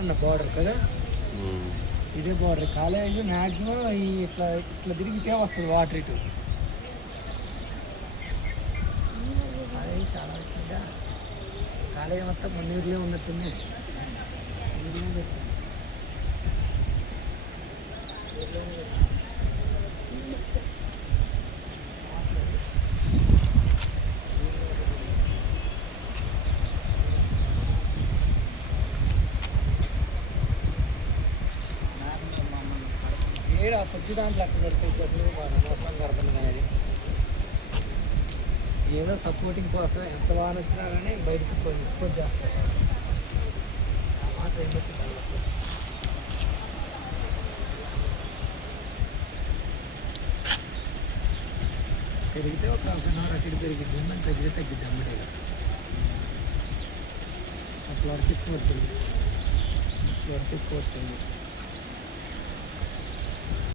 అన్న బార్డర్ కదా, ఇదే బార్డర్ కాలేజ్ మ్యాక్సిమం ఈ ఇట్లా ఇట్లా తిరిగితే వస్తుంది వాటర్ ఇటు. కాలేజ్ చాలా వచ్చిందా, కాలేజ్ మొత్తం నీరులో ఉన్నట్టుంది. ఏడా కొద్ది దాంట్లో అక్కడ సరిపోయింది అసలు వాడు అనవసరం కడుతుంది. కానీ అది ఏదో సపోర్టింగ్ కోసం ఎంత బాగా వచ్చినా కానీ బయటకు ఎక్స్పోర్ట్ చేస్తారు. ఆ మాట ఏం బట్టి పెరిగితే ఒక హాఫ్ అన్ అవర్ అటు పెరిగిద్ది, మనం తగ్గితే తగ్గిద్ది అమ్మటే. అట్లా వరకు ఎక్కువ వస్తుంది, అట్లా వరకు ఎక్కువ వస్తుంది.